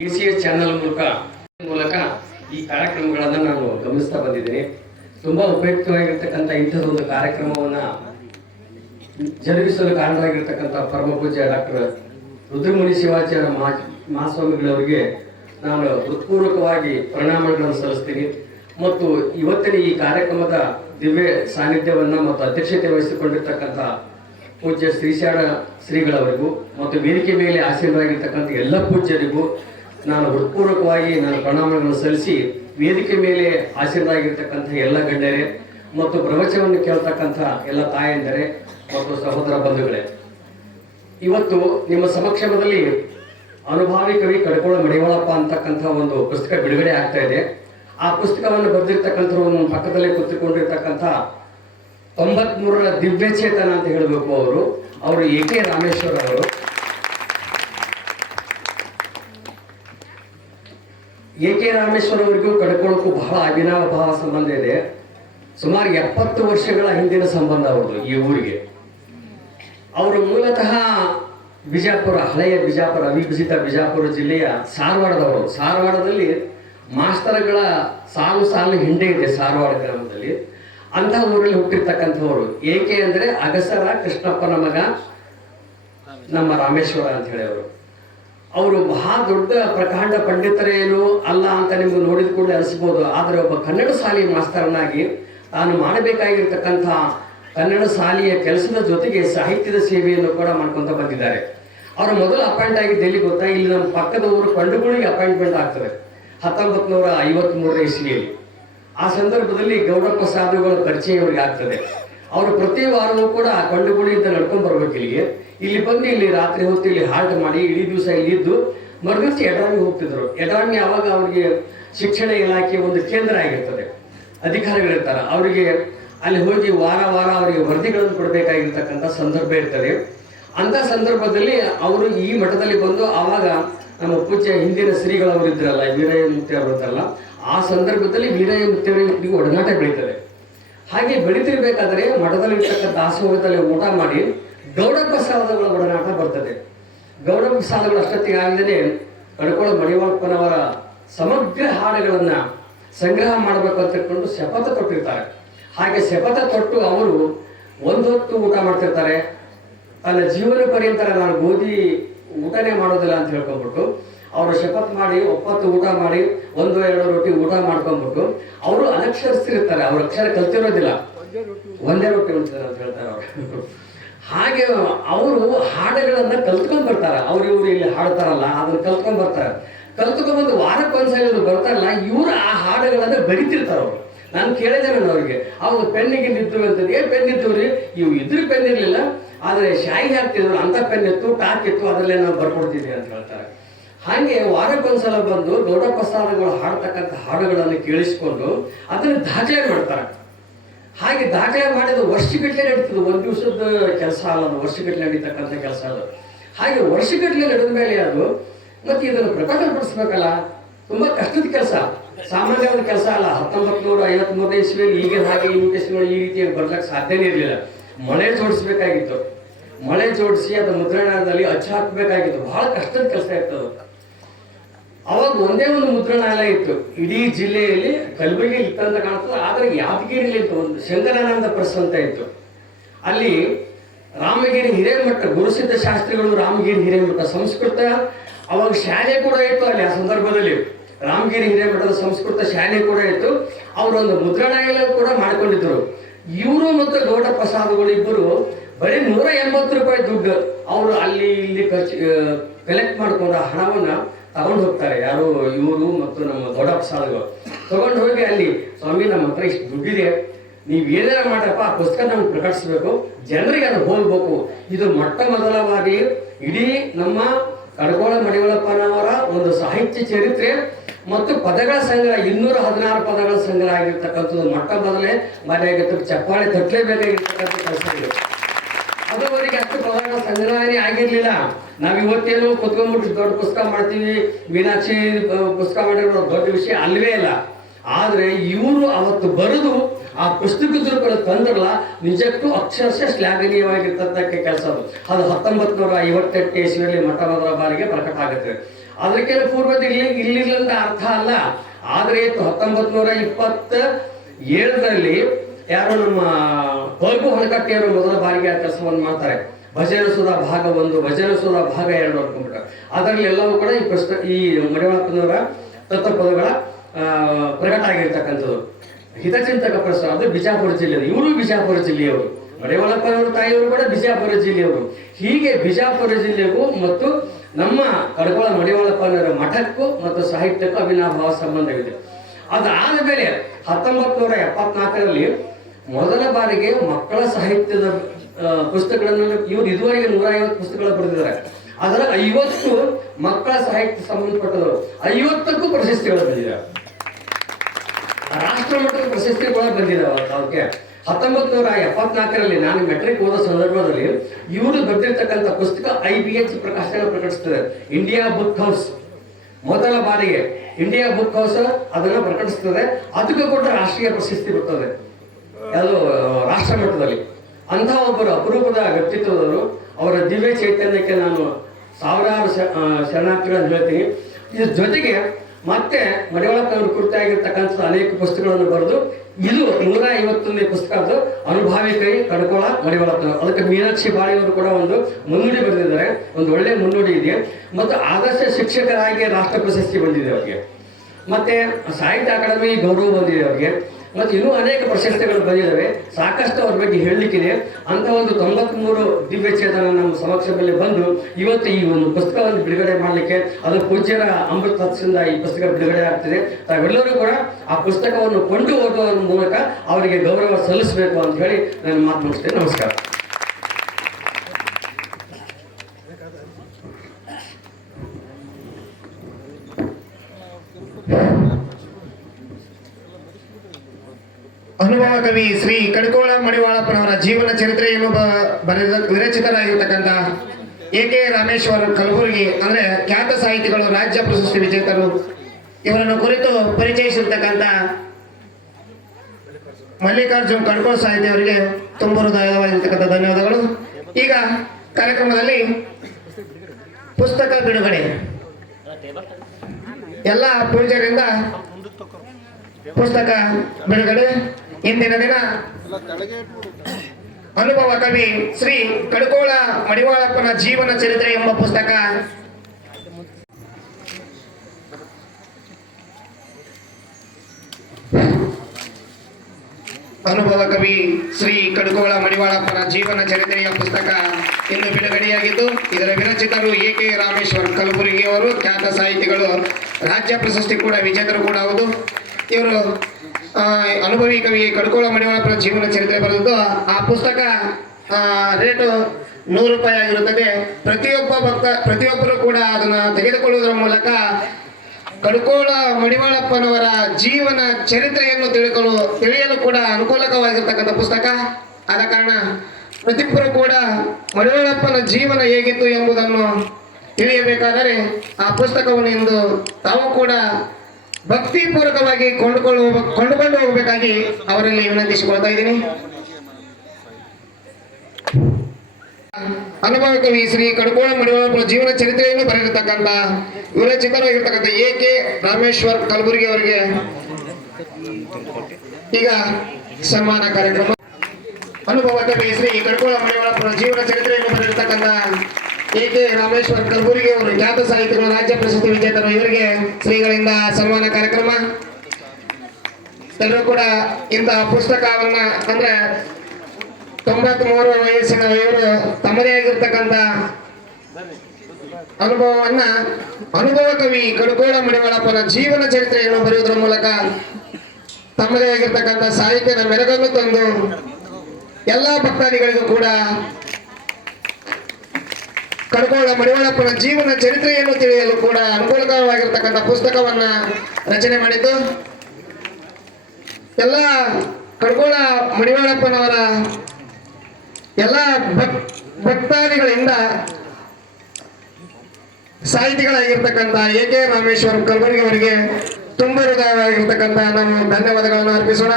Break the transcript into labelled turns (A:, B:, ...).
A: C S channel ಮೂಲಕ ಮೂಲಕ ಈ ಕಾರ್ಯಕ್ರಮಗಳನ್ನು ನಾನು ಗಮನಿಸ್ತಾ ಬಂದಿದ್ದೀನಿ. ತುಂಬಾ ಉಪಯುಕ್ತವಾಗಿರ್ತಕ್ಕಂಥ ಇಂಥದ್ದೊಂದು ಕಾರ್ಯಕ್ರಮವನ್ನು ಜರುಗಿಸಲು ಕಾರಣರಾಗಿರ್ತಕ್ಕಂಥ ಪರಮ ಪೂಜ್ಯ ಡಾಕ್ಟರ್ ರುದ್ರಮುನಿ ಶಿವಾಚಾರ್ಯ ಮಹಾ ಮಹಾಸ್ವಾಮಿಗಳವರಿಗೆ ನಾನು ಹೃತ್ಪೂರ್ವಕವಾಗಿ ಪ್ರಣಾಮಗಳನ್ನು ಸಲ್ಲಿಸ್ತೀನಿ. ಮತ್ತು ಇವತ್ತಿನ ಈ ಕಾರ್ಯಕ್ರಮದ ದಿವ್ಯ ಸಾನ್ನಿಧ್ಯವನ್ನು ಮತ್ತು ಅಧ್ಯಕ್ಷತೆ ವಹಿಸಿಕೊಂಡಿರ್ತಕ್ಕಂಥ ಪೂಜ್ಯ ಶ್ರೀಶಾಡ ಶ್ರೀಗಳವರಿಗೂ ಮತ್ತು ವೇದಿಕೆ ಮೇಲೆ ಆಸೀನರಾಗಿರ್ತಕ್ಕಂಥ ಎಲ್ಲ ಪೂಜ್ಯರಿಗೂ ನಾನು ಹೃತ್ಪೂರ್ವಕವಾಗಿ ನಾನು ಪ್ರಣಾಮಗಳನ್ನು ಸಲ್ಲಿಸಿ ವೇದಿಕೆ ಮೇಲೆ ಆಶೀರ್ವಾಗಿರ್ತಕ್ಕಂಥ ಎಲ್ಲ ಗಣ್ಯರೇ ಮತ್ತು ಪ್ರವಚನವನ್ನು ಕೇಳ್ತಕ್ಕಂಥ ಎಲ್ಲ ತಾಯಂದರೆ ಮತ್ತು ಸಹೋದರ ಬಂಧುಗಳೇ. ಇವತ್ತು ನಿಮ್ಮ ಸಮಕ್ಷಮದಲ್ಲಿ ಅನುಭಾವಿ ಕವಿ ಕಡ್ಕೋಳ ಮಡಿವಾಳಪ್ಪ ಅಂತಕ್ಕಂಥ ಒಂದು ಪುಸ್ತಕ ಬಿಡುಗಡೆ ಆಗ್ತಾ ಇದೆ. ಆ ಪುಸ್ತಕವನ್ನು ಬರೆದಿರ್ತಕ್ಕಂಥವ್ರು ನಮ್ಮ ಪಕ್ಕದಲ್ಲೇ ಕೂತ್ಕೊಂಡಿರ್ತಕ್ಕಂಥ ತೊಂಬತ್ಮೂರರ ದಿವ್ಯಚೇತನ ಅಂತ ಹೇಳಬೇಕು ಅವರು. ಅವರು ಎ ಕೆ ರಾಮೇಶ್ವರ್ ಅವರು. ಎ ಕೆ ರಾಮೇಶ್ವರ್ ಅವರಿಗೂ ಕಡ್ಕೊಳ್ಳೋಕ್ಕೂ ಬಹಳ ಅಭಿನವ ಭಾವ ಸಂಬಂಧ ಇದೆ. ಸುಮಾರು ಎಪ್ಪತ್ತು ವರ್ಷಗಳ ಹಿಂದಿನ ಸಂಬಂಧ ಅವರು ಈ ಊರಿಗೆ. ಅವರು ಮೂಲತಃ ಬಿಜಾಪುರ, ಹಳೆಯ ಬಿಜಾಪುರ, ಅವಿಭಜಿತ ಬಿಜಾಪುರ ಜಿಲ್ಲೆಯ ಸಾರವಾಡದವರು ಸಾರವಾಡದಲ್ಲಿ ಮಾಸ್ತರ್ಗಳ ಸಾಲು ಸಾಲು ಹಿಂಡೆ ಇದೆ ಸಾರವಾಡ ಗ್ರಾಮದಲ್ಲಿ. ಅಂತಹ ಊರಲ್ಲಿ ಹುಟ್ಟಿರ್ತಕ್ಕಂಥವ್ರು. ಏಕೆ ಅಂದ್ರೆ ಅಗಸರ, ಕೃಷ್ಣಪ್ಪನ ಮಗ ನಮ್ಮ ರಾಮೇಶ್ವರ ಅಂತ ಹೇಳಿ ಅವರು. ಅವರು ಬಹಳ ದೊಡ್ಡ ಪ್ರಕಾಂಡ ಪಂಡಿತರೇನು ಅಲ್ಲ ಅಂತ ನಿಮ್ಗೆ ನೋಡಿದ ಕೂಡಲೇ ಅನಿಸ್ಬೋದು. ಆದರೆ ಒಬ್ಬ ಕನ್ನಡ ಶಾಲೆ ಮಾಸ್ತರನಾಗಿ ತಾನು ಮಾಡಬೇಕಾಗಿರ್ತಕ್ಕಂಥ ಕನ್ನಡ ಶಾಲೆಯ ಕೆಲಸದ ಜೊತೆಗೆ ಸಾಹಿತ್ಯದ ಸೇವೆಯನ್ನು ಕೂಡ ಮಾಡ್ಕೊಂತ ಬಂದಿದ್ದಾರೆ. ಅವರು ಮೊದಲು ಅಪಾಯಿಂಟ್ ಆಗಿದ್ದು ಎಲ್ಲಿ ಗೊತ್ತಾ? ಇಲ್ಲಿ ನಮ್ಮ ಪಕ್ಕದ ಊರು ಕಂಡುಗಳಿಗೆ ಅಪಾಯಿಂಟ್ಮೆಂಟ್ ಆಗ್ತದೆ. ಹತ್ತೊಂಬತ್ತು ನೂರ ಐವತ್ಮೂರನೇ ಇಸ್ವಿಯಲ್ಲಿ. ಆ ಸಂದರ್ಭದಲ್ಲಿ ಗೌಡಪ್ಪ ಸಾಧುಗಳ ಪರಿಚಯ ಅವರಿಗೆ ಆಗ್ತದೆ. ಅವರು ಪ್ರತಿ ವಾರವೂ ಕೂಡ ಕೊಂಡುಗುಳಿಯಿಂದ ನಡ್ಕೊಂಡ್ ಬರ್ಬೇಕು ಇಲ್ಲಿಗೆ. ಇಲ್ಲಿ ಬಂದು ಇಲ್ಲಿ ರಾತ್ರಿ ಹೊತ್ತು ಇಲ್ಲಿ ಹಾಲ್ಟ್ ಮಾಡಿ ಇಡೀ ದಿವಸ ಇಲ್ಲಿ ಇದ್ದು ಮರುದಿವಸ ಎಡಾಮಿ ಹೋಗ್ತಿದ್ರು. ಎಡಾಮಿ ಅವಾಗ ಅವರಿಗೆ ಶಿಕ್ಷಣ ಇಲಾಖೆ ಒಂದು ಕೇಂದ್ರ ಆಗಿರ್ತದೆ. ಅಧಿಕಾರಿಗಳಿರ್ತಾರೆ. ಅವರಿಗೆ ಅಲ್ಲಿ ಹೋಗಿ ವಾರ ವಾರ ಅವರಿಗೆ ವರದಿಗಳನ್ನು ಕೊಡಬೇಕಾಗಿರ್ತಕ್ಕಂಥ ಸಂದರ್ಭ ಇರ್ತದೆ. ಅಂತ ಸಂದರ್ಭದಲ್ಲಿ ಅವರು ಈ ಮಠದಲ್ಲಿ ಬಂದು ಆವಾಗ ನಮ್ಮ ಪೂಜ್ಯ ಹಿಂದಿನ ಶ್ರೀಗಳವರು ಇದ್ರಲ್ಲ ವೀರಯ್ಯ ಮುಕ್ತಿ ಅವರು ಆ ಸಂದರ್ಭದಲ್ಲಿ ವೀರಯ್ಯ ಮುಕ್ತಿಯವರಿಗೆ ಒಡನಾಟ ಬೆಳೀತದೆ. ಹಾಗೆ ಬೆಳೀತಿರ್ಬೇಕಾದ್ರೆ ಮಠದಲ್ಲಿ ಇರ್ತಕ್ಕಂಥ ದಾಸೋಹದಲ್ಲಿ ಊಟ ಮಾಡಿ ಗೌಡ ಪ್ರಸಾದಗಳ ಒಡನಾಟ ಬರ್ತದೆ. ಗೌಡ ಅಷ್ಟೊತ್ತಿಗೆ ಆಗದೇ ಅಡ್ಕೊಳ ಮಡಿವಾಪ್ಪನವರ ಸಮಗ್ರ ಹಾಡುಗಳನ್ನ ಸಂಗ್ರಹ ಮಾಡಬೇಕು ಅಂತ ತಿಳ್ಕೊಂಡು ಶಪಥ ತೊಟ್ಟಿರ್ತಾರೆ ಹಾಗೆ ಶಪಥ ತೊಟ್ಟು ಅವರು ಒಂದು ಹೊತ್ತು ಊಟ ಮಾಡ್ತಿರ್ತಾರೆ. ಅಲ್ಲ, ಜೀವನ ಪರ್ಯಂತ ನಾನು ಗೋಧಿ ಊಟನೇ ಮಾಡೋದಿಲ್ಲ ಅಂತ ಹೇಳ್ಕೊಂಡ್ಬಿಟ್ಟು, ಅವರು ಶಪಥ ಮಾಡಿ, ಒಪ್ಪತ್ತು ಊಟ ಮಾಡಿ, ಒಂದು, ಎರಡು ರೊಟ್ಟಿ ಊಟ ಮಾಡ್ಕೊಂಡ್ಬಿಟ್ಟು ಅವರು ಅನಕ್ಷರಸ್ಥರಿರ್ತಾರೆ ಅವ್ರ ಅಕ್ಷರ ಕಲ್ತಿರೋದಿಲ್ಲ. ಒಂದೇ ರೊಟ್ಟಿ ಉಂಟಿದ್ದಾರೆ ಅಂತ ಹೇಳ್ತಾರೆ ಅವರು. ಹಾಗೆ ಅವರು ಹಾಡುಗಳನ್ನ ಕಲ್ತ್ಕೊಂಡ್ ಬರ್ತಾರೆ. ಅವ್ರು ಇವ್ರು ಇಲ್ಲಿ ಹಾಡ್ತಾರಲ್ಲ, ಅದನ್ನ ಕಲ್ತ್ಕೊಂಡ್ ಬರ್ತಾರೆ. ಕಲ್ತ್ಕೊಂಡ್ಬಂದು ವಾರಕ್ಕೊಂದ್ಸಲ ಇವ್ರು ಬರ್ತಾರಲ್ಲ, ಇವ್ರು ಆ ಹಾಡುಗಳನ್ನ ಬರೀತಿರ್ತಾರೆ ಅವರು. ನಾನು ಕೇಳಿದೆ ನಾನು ಅವ್ರಿಗೆ, ಅವ್ರು ಪೆನ್ನಿಗೆ ನಿಂತು ಅಂತ ಏ, ಪೆನ್ ಇದ್ದವ್ರಿ ಇವು ಇದ್ರ ಪೆನ್ ಇರ್ಲಿಲ್ಲ, ಆದ್ರೆ ಶಾಯಿ ಹಾಕ್ತಿದ್ರು ಅಂತ ಪೆನ್ ಇತ್ತು, ಟಾಕ್ ಇತ್ತು, ಅದರಲ್ಲೇ ನಾವು ಬರ್ಕೊಡ್ತಿದ್ವಿ ಅಂತ ಹೇಳ್ತಾರೆ. ಹಾಗೆ ವಾರಕ್ಕೊಂದ್ಸಲ ಬಂದು ದೊಡ್ಡ ಪ್ರಸಾದಗಳು ಹಾಡ್ತಕ್ಕಂಥ ಹಾಡುಗಳನ್ನು ಕೇಳಿಸ್ಕೊಂಡು ಅದನ್ನು ದಾಖಲೆ ಮಾಡ್ತಾರೆ. ಹಾಗೆ ದಾಖಲೆ ಮಾಡಿದ ವರ್ಷಗಟ್ಟಲೆ ನಡೀತದೆ. ಒಂದು ದಿವಸದ ಕೆಲಸ ಅಲ್ಲ ಅದು ವರ್ಷಗಟ್ಟಲೆ ನಡೀತಕ್ಕಂಥ ಕೆಲಸ ಅದು. ಹಾಗೆ ವರ್ಷಗಟ್ಟಲೆ ನಡೆದ ಮೇಲೆ ಅದು ಮತ್ತೆ ಇದನ್ನು ಪ್ರಕಟಪಡಿಸ್ಬೇಕಲ್ಲ. ತುಂಬಾ ಕಷ್ಟದ ಕೆಲಸ. ಸಾಮಾನ್ಯವಾದ ಕೆಲಸ ಅಲ್ಲ. ಹತ್ತೊಂಬತ್ತು ನೂರ ಐವತ್ಮೂರನೇ ಇಸ್ವಿಯಲ್ಲಿ ಈಗ ಹಾಗೆ ಈ ಇನ್ವಿಟೇಷನ್ಗಳು ಈ ರೀತಿಯಾಗಿ ಬರ್ಲಿಕ್ಕೆ ಸಾಧ್ಯನೇ ಇರಲಿಲ್ಲ. ಮಳೆ ಜೋಡಿಸ್ಬೇಕಾಗಿತ್ತು. ಮಳೆ ಜೋಡಿಸಿ ಅದು ಮುದ್ರಣದಲ್ಲಿ ಅಚ್ಚು ಹಾಕಬೇಕಾಗಿತ್ತು. ಬಹಳ ಕಷ್ಟದ ಕೆಲಸ ಇತ್ತು. ಅದು ಅವಾಗ ಒಂದೇ ಒಂದು ಮುದ್ರಣಾಲಯ ಇತ್ತು. ಇಡೀ ಜಿಲ್ಲೆಯಲ್ಲಿ ಕಲಬುರಗಿ ಇತ್ತಂತ ಕಾಣ್ತದೆ, ಆದ್ರೆ ಯಾದಗಿರಿಲಿ ಇತ್ತು ಒಂದು ಶಂಕರಾನಂದ ಪ್ರೆಸ್ ಅಂತ ಇತ್ತು. ಅಲ್ಲಿ ರಾಮಗಿರಿ ಹಿರೇಮಠ, ಗುರುಸಿದ್ಧ ಶಾಸ್ತ್ರಿಗಳು ರಾಮಗಿರಿ ಹಿರೇಮಠ ಸಂಸ್ಕೃತ ಅವಾಗ ಶಾಲೆ ಕೂಡ ಇತ್ತು ಅಲ್ಲಿ ಆ ಸಂದರ್ಭದಲ್ಲಿ. ರಾಮಗಿರಿ ಹಿರೇಮಠದ ಸಂಸ್ಕೃತ ಶಾಲೆ ಕೂಡ ಇತ್ತು. ಅವರೊಂದು ಮುದ್ರಣಾಲಯ ಕೂಡ ಮಾಡ್ಕೊಂಡಿದ್ರು. ಇವರು ಮತ್ತು ಗೌಡ ಪ್ರಸಾದಗಳು ಇಬ್ಬರು ಬರೀ ನೂರ ಎಂಬತ್ತು ರೂಪಾಯಿ ದುಡ್ಡು. ಅವರು ಅಲ್ಲಿ ಇಲ್ಲಿ ಖರ್ಚು ಕಲೆಕ್ಟ್ ಮಾಡಿಕೊಂಡ ಹಣವನ್ನ ತಗೊಂಡು ಹೋಗ್ತಾರೆ. ಯಾರು ಇವರು ಮತ್ತು ನಮ್ಮ ದೊಡ್ಡಪ್ಪ ಸಾಧುಗಳು ತಗೊಂಡು ಹೋಗಿ ಅಲ್ಲಿ ಸ್ವಾಮಿ, ನಮ್ಮ ಹತ್ರ ಇಷ್ಟು ದುಡ್ಡಿದೆ. ನೀವು ಏನಾರ ಮಾಡಪ್ಪ ಆ ಪುಸ್ತಕ ನಮ್ಗೆ ಪ್ರಕಟಿಸ್ಬೇಕು. ಜನರಿಗೆ ಅದು ಹೋಗ್ಬೇಕು. ಇದು ಮೊಟ್ಟ ಮೊದಲ ಬಾರಿ ಇಡೀ ನಮ್ಮ ಕಡಗೋಳ ಮಡಿವಳಪ್ಪನವರ ಒಂದು ಸಾಹಿತ್ಯ ಚರಿತ್ರೆ ಮತ್ತು ಪದಗಳ ಸಂಗ್ರಹ, ಇನ್ನೂರ ಹದಿನಾರು ಪದಗಳ ಸಂಗ್ರಹ ಆಗಿರ್ತಕ್ಕಂಥದ್ದು. ಮೊಟ್ಟ ಮೊದಲೇ ಮನೆ ಚಪ್ಪಾಳೆ ತಟ್ಟಲೇಬೇಕಾಗಿರ್ತಕ್ಕಂಥ ಕೆಲಸ ಇದೆ ಅದುವರೆಗೆ ಅಷ್ಟು ಸಂಗ್ರಹಣೆ ಆಗಿರ್ಲಿಲ್ಲ. ನಾವು ಇವತ್ತೇನು ಕುತ್ಕೊಂಡ್ಬಿಟ್ಟು ದೊಡ್ಡ ಪುಸ್ತಕ ಮಾಡ್ತೀವಿ. ಮೀನಾಕ್ಷಿ ಪುಸ್ತಕ ಮಾಡಿರೋ ದೊಡ್ಡ ವಿಷಯ ಅಲ್ವೇ ಇಲ್ಲ. ಆದರೆ ಇವರು ಅವತ್ತು ಬರೆದು ಆ ಪುಸ್ತಕದ ರೂಪದಲ್ಲಿ ತಂದ್ರಲ್ಲ, ನಿಜಕ್ಕೂ ಅಕ್ಷರಶಃ ಶ್ಲಾಘನೀಯವಾಗಿರ್ತಕ್ಕ ಕೆಲಸ ಅದು. ಅದು ಹತ್ತೊಂಬತ್ತು ನೂರ ಐವತ್ತೆಂಟು ಇಸ್ವಿಯಲ್ಲಿ ಮೊಟ್ಟ ಮೊದಲ ಬಾರಿಗೆ ಪ್ರಕಟ ಆಗುತ್ತೆ. ಅದಕ್ಕೆ ಪೂರ್ವದ ಇಲ್ಲಿ ಇಲ್ಲಿಲ್ಲ ಅಂತ ಅರ್ಥ ಅಲ್ಲ. ಆದ್ರೆ ಹತ್ತೊಂಬತ್ ನೂರ ಇಪ್ಪತ್ತ ಏಳರಲ್ಲಿ ಯಾರು ನಮ್ಮ ಹೊರಗು ಹೊರಕಟ್ಟೆಯವರು ಮೊದಲ ಬಾರಿಗೆ ಆ ಕೆಲಸವನ್ನು ಮಾಡ್ತಾರೆ. ಭಜನ ಭಾಗ ಒಂದು ಭಜನ ಭಾಗ ಎರಡು ಅನ್ಕೊಂಡ್ಬಿಟ್ರೆ ಅದರಲ್ಲಿ ಎಲ್ಲವೂ ಕೂಡ ಈ ಪ್ರಶ್ನೆ, ಈ ಮಡಿವಾಳಪ್ಪನವರ ತತ್ವಪದಗಳ ಪ್ರಕಟ ಆಗಿರ್ತಕ್ಕಂಥದ್ದು. ಹಿತಚಿಂತಕ ಪ್ರಶ್ನೆ, ಅದು ಬಿಜಾಪುರ ಜಿಲ್ಲೆ ಇವರು ಬಿಜಾಪುರ ಜಿಲ್ಲೆಯವರು. ಮಡಿವಾಳಪ್ಪನವರ ತಾಯಿಯವರು ಕೂಡ ಬಿಜಾಪುರ ಜಿಲ್ಲೆಯವರು. ಹೀಗೆ ಬಿಜಾಪುರ ಜಿಲ್ಲೆಗೂ ಮತ್ತು ನಮ್ಮ ಕಡಕೋಳ ಮಡಿವಾಳಪ್ಪನವರ ಮಠಕ್ಕೂ ಮತ್ತು ಸಾಹಿತ್ಯಕ್ಕೂ ಅವಿನಾಭಾವ ಸಂಬಂಧವಿದೆ ಅದಾದ ಮೇಲೆ ಹತ್ತೊಂಬತ್ತು ನೂರ ಎಪ್ಪತ್ನಾಲ್ಕರಲ್ಲಿ ಮೊದಲ ಬಾರಿಗೆ ಮಕ್ಕಳ ಸಾಹಿತ್ಯದ ಪುಸ್ತಕಗಳನ್ನು ಇವರು ಇದುವರೆಗೆ ನೂರ ಐವತ್ತು ಪುಸ್ತಕಗಳು ಬರೆದಿದ್ದಾರೆ. ಅದರ ಐವತ್ತು ಮಕ್ಕಳ ಸಾಹಿತ್ಯ ಸಂಬಂಧಪಟ್ಟದವರು ಐವತ್ತಕ್ಕೂ ಪ್ರಶಸ್ತಿಗಳು ಬಂದಿದೆ. ರಾಷ್ಟ್ರ ಮಟ್ಟದ ಪ್ರಶಸ್ತಿ ಕೂಡ ಬಂದಿದ್ದಾವೆ ಅವಕ್ಕೆ ಹತ್ತೊಂಬತ್ತು ನೂರ ಎಪ್ಪತ್ನಾಲ್ಕರಲ್ಲಿ ನಾನು ಮೆಟ್ರಿಕ್ ಓದೋ ಸಂದರ್ಭದಲ್ಲಿ ಇವರು ಬರೆದಿರ್ತಕ್ಕಂಥ ಪುಸ್ತಕ ಐ ಬಿ ಎಚ್ ಪ್ರಕಾಶನ ಪ್ರಕಟಿಸ್ತದೆ. India book house. ಮೊದಲ ಬಾರಿಗೆ ಇಂಡಿಯಾ ಬುಕ್ ಹೌಸ್ ಅದನ್ನ ಪ್ರಕಟಿಸ್ತದೆ. ಅದಕ್ಕೂ ಕೂಡ ರಾಷ್ಟ್ರೀಯ ಪ್ರಶಸ್ತಿ ಬರ್ತದೆ. ಅದು ರಾಷ್ಟ್ರ ಮಟ್ಟದಲ್ಲಿ. ಅಂಥ ಒಬ್ಬರು ಅಪರೂಪದ ವ್ಯಕ್ತಿತ್ವದವರು. ಅವರ ದಿವ್ಯ ಚೈತನ್ಯಕ್ಕೆ ನಾನು ಸಾವಿರಾರು ಶರಣಾರ್ಥಿಗಳನ್ನು ಹೇಳ್ತೀನಿ. ಇದ್ರ ಜೊತೆಗೆ ಮತ್ತೆ ಮಡಿವಾಳಕ್ಕವರು ಕುರಿತಾಗಿರ್ತಕ್ಕಂಥ ಅನೇಕ ಪುಸ್ತಕಗಳನ್ನು ಬರೆದು, ಇದು ನೂರ ಐವತ್ತೊಂದನೇ ಪುಸ್ತಕ ಅದು. ಅನುಭಾವಿ ಕೈ ಕಡ್ಕೋಳ ಮಡಿವಾಳಕ್ಕವರು ಅದಕ್ಕೆ ಮೀನಾಕ್ಷಿ ಬಾಳಿಯವರು ಕೂಡ ಒಂದು ಮುನ್ನುಡಿ ಬರೆದಿದ್ದಾರೆ. ಒಂದು ಒಳ್ಳೆ ಮುನ್ನುಡಿ ಇದೆ. ಮತ್ತು ಆದರ್ಶ ಶಿಕ್ಷಕರಾಗಿ ರಾಷ್ಟ್ರ ಪ್ರಶಸ್ತಿ ಬಂದಿದೆ ಅವರಿಗೆ. ಮತ್ತೆ ಸಾಹಿತ್ಯ ಅಕಾಡೆಮಿ ಗೌರವ ಬಂದಿದೆ ಅವರಿಗೆ. ಮತ್ತು ಇನ್ನೂ ಅನೇಕ ಪ್ರಶಸ್ತಿಗಳು ಬಂದಿದ್ದಾವೆ. ಸಾಕಷ್ಟು ಅವ್ರ ಬಗ್ಗೆ ಹೇಳಲಿಕ್ಕಿದೆ. ಅಂತ ಒಂದು ತೊಂಬತ್ಮೂರು ದಿವ್ಯ ಚೇತನ ನಮ್ಮ ಸಮಕ್ಷಮದಲ್ಲಿ ಬಂದು ಇವತ್ತು ಈ ಒಂದು ಪುಸ್ತಕವನ್ನು ಬಿಡುಗಡೆ ಮಾಡಲಿಕ್ಕೆ ಅದು ಪೂಜ್ಯರ ಅಮೃತ ಹತ್ಸಿಂದ ಈ ಪುಸ್ತಕ ಬಿಡುಗಡೆ ಆಗ್ತಿದೆ. ತಾವೆಲ್ಲರೂ ಕೂಡ ಆ ಪುಸ್ತಕವನ್ನು ಕೊಂಡು ಹೋಗುವ ಮೂಲಕ ಅವರಿಗೆ ಗೌರವ ಸಲ್ಲಿಸಬೇಕು ಅಂತ ಹೇಳಿ ನನ್ನ ಮಾತು ಮುಗಿಸ್ತೇನೆ. ನಮಸ್ಕಾರ
B: ಅನುಭವ ಕವಿ ಶ್ರೀ ಕಡ್ಕೋಳ ಮಡಿವಾಳಪ್ಪನವರ ಜೀವನ ಚರಿತ್ರೆಯನ್ನು ಬರೆದ ವಿರಚಿತರಾಗಿರ್ತಕ್ಕಂಥ ಎ ಕೆ ರಾಮೇಶ್ವರ ಕಲಬುರಗಿ, ಅಂದ್ರೆ ಖ್ಯಾತ ಸಾಹಿತಿಗಳು, ರಾಜ್ಯ ಪ್ರಶಸ್ತಿ ವಿಜೇತರು, ಇವರನ್ನು ಕುರಿತು ಪರಿಚಯಿಸಿರ್ತಕ್ಕಂಥ ಮಲ್ಲಿಕಾರ್ಜುನ್ ಕಡ್ಕೋಳ ಸಾಹಿತಿ ಅವರಿಗೆ ತುಂಬ ಹೃದಯವಾಗಿರ್ತಕ್ಕಂಥ ಧನ್ಯವಾದಗಳು. ಈಗ ಕಾರ್ಯಕ್ರಮದಲ್ಲಿ ಪುಸ್ತಕ ಬಿಡುಗಡೆ. ಎಲ್ಲ ಪೂಜ್ಯರಿಂದ ಪುಸ್ತಕ ಬಿಡುಗಡೆ. ಇಂದಿನ ದಿನ ಅನುಭವ ಕವಿ ಶ್ರೀ ಕಡುಕೋಳ ಮಡಿವಾಳಪ್ಪನ ಜೀವನ ಚರಿತ್ರೆ ಎಂಬ ಪುಸ್ತಕ. ಅನುಭವ ಕವಿ ಶ್ರೀ ಕಡುಕೋಳ ಮಡಿವಾಳಪ್ಪನ ಜೀವನ ಚರಿತ್ರೆಯ ಪುಸ್ತಕ ಇಂದು ಬಿಡುಗಡೆಯಾಗಿದ್ದು, ಇದರ ವಿರಚಿತರು ಎ ಕೆ ರಾಮೇಶ್ವರ್ ಕಲಬುರಗಿಯವರು, ಖ್ಯಾತ ಸಾಹಿತಿಗಳು, ರಾಜ್ಯ ಪ್ರಶಸ್ತಿ ಕೂಡ ವಿಜೇತರು ಕೂಡ ಹೌದು. ಇವರು ಅನುಭವಿ ಕವಿ ಕಡ್ಕೋಳ ಮಡಿವಾಳಪ್ಪನ ಜೀವನ ಚರಿತ್ರೆ ಬರೆದದ್ದು, ಆ ಪುಸ್ತಕ ರೇಟು ನೂರು ರೂಪಾಯಿ ಆಗಿರುತ್ತದೆ. ಪ್ರತಿಯೊಬ್ಬ ಭಕ್ತ, ಪ್ರತಿಯೊಬ್ಬರು ಕೂಡ ಅದನ್ನು ತೆಗೆದುಕೊಳ್ಳುವುದರ ಮೂಲಕ ಕಡ್ಕೋಳ ಮಡಿವಾಳಪ್ಪನವರ ಜೀವನ ಚರಿತ್ರೆಯನ್ನು ತಿಳ್ಕೊಳ್ಳು ತಿಳಿಯಲು ಕೂಡ ಅನುಕೂಲಕವಾಗಿರ್ತಕ್ಕಂಥ ಪುಸ್ತಕ. ಆದ ಕಾರಣ ಪ್ರತಿಯೊಬ್ಬರು ಕೂಡ ಮಡಿವಾಳಪ್ಪನ ಜೀವನ ಹೇಗಿತ್ತು ಎಂಬುದನ್ನು ತಿಳಿಯಬೇಕಾದರೆ ಆ ಪುಸ್ತಕವನ್ನು ಇಂದು ತಾವು ಕೂಡ ಭಕ್ತಿಪೂರ್ವಕವಾಗಿ ಕೊಂಡುಕೊಳ್ಳುವ ಕೊಂಡುಕೊಂಡು ಹೋಗಬೇಕಾಗಿ ಅವರಲ್ಲಿ ವಿನಂತಿಸಿಕೊಳ್ತಾ ಇದ್ದೀನಿ. ಅನುಭವ ಕವಿ ಶ್ರೀ ಕಡುಕೋಳ ಮಡಿವಾಳಪುರ ಜೀವನ ಚರಿತ್ರೆಯನ್ನು ಬರೆದಿರ್ತಕ್ಕಂಥ ವಿರಚಿತರಾಗಿರ್ತಕ್ಕಂಥ ಎ ಕೆ ರಾಮೇಶ್ವರ್ ಕಲಬುರಗಿ ಅವರಿಗೆ ಈಗ ಸನ್ಮಾನ ಕಾರ್ಯಕ್ರಮ. ಅನುಭವ ಕವಿ ಶ್ರೀ ಕಡುಕೋಳ ಮಡಿವಾಳಪುರ ಜೀವನ ಚರಿತ್ರೆಯನ್ನು ಬರೆದಿರ್ತಕ್ಕಂಥ ಎ ಕೆ ರಾಮೇಶ್ವರ್ ಕಲಬುರಗಿ ಅವರು ಖ್ಯಾತ ಸಾಹಿತಿಗಳು, ರಾಜ್ಯ ಪ್ರಶಸ್ತಿ ವಿಜೇತರು. ಇವರಿಗೆ ಶ್ರೀಗಳಿಂದ ಸನ್ಮಾನ ಕಾರ್ಯಕ್ರಮ. ಎಲ್ಲರೂ ಕೂಡ ಇಂತಹ ಪುಸ್ತಕವನ್ನ ಅಂದ್ರೆ ತೊಂಬತ್ ಮೂರು ವಯಸ್ಸಿನ ಇವರು ತಮ್ಮದೇ ಆಗಿರ್ತಕ್ಕಂಥ ಅನುಭವವನ್ನ ಅನುಭವ ಕವಿ ಕಡುಗೋಳ ಮಡಿವಾಳಪ್ಪನ ಜೀವನ ಚರಿತ್ರೆಯನ್ನು ಬರೆಯುವುದರ ಮೂಲಕ ತಮ್ಮದೇ ಆಗಿರ್ತಕ್ಕಂಥ ಸಾಹಿತ್ಯದ ಮೆರಗನ್ನು ತಂದು ಎಲ್ಲ ಭಕ್ತಾದಿಗಳಿಗೂ ಕೂಡ ಕಡ್ಕೋಳ ಮಡಿವಾಳಪ್ಪನ ಜೀವನ ಚರಿತ್ರೆಯನ್ನು ತಿಳಿಯಲು ಕೂಡ ಅನುಕೂಲಕರವಾಗಿರ್ತಕ್ಕಂಥ ಪುಸ್ತಕವನ್ನ ರಚನೆ ಮಾಡಿದ್ದು. ಎಲ್ಲ ಕಡಕೋಳ ಮಡಿವಾಳಪ್ಪನವರ ಎಲ್ಲ ಭಕ್, ಭಕ್ತಾದಿಗಳಿಂದ ಸಾಹಿತಿಗಳಾಗಿರ್ತಕ್ಕಂಥ ಎ ಕೆ ರಾಮೇಶ್ವರ ಕಲ್ಬುರ್ಗಿ ಅವರಿಗೆ ತುಂಬ ಹೃದಯವಾಗಿರ್ತಕ್ಕಂಥ ನಾವು ಧನ್ಯವಾದಗಳನ್ನು ಅರ್ಪಿಸೋಣ.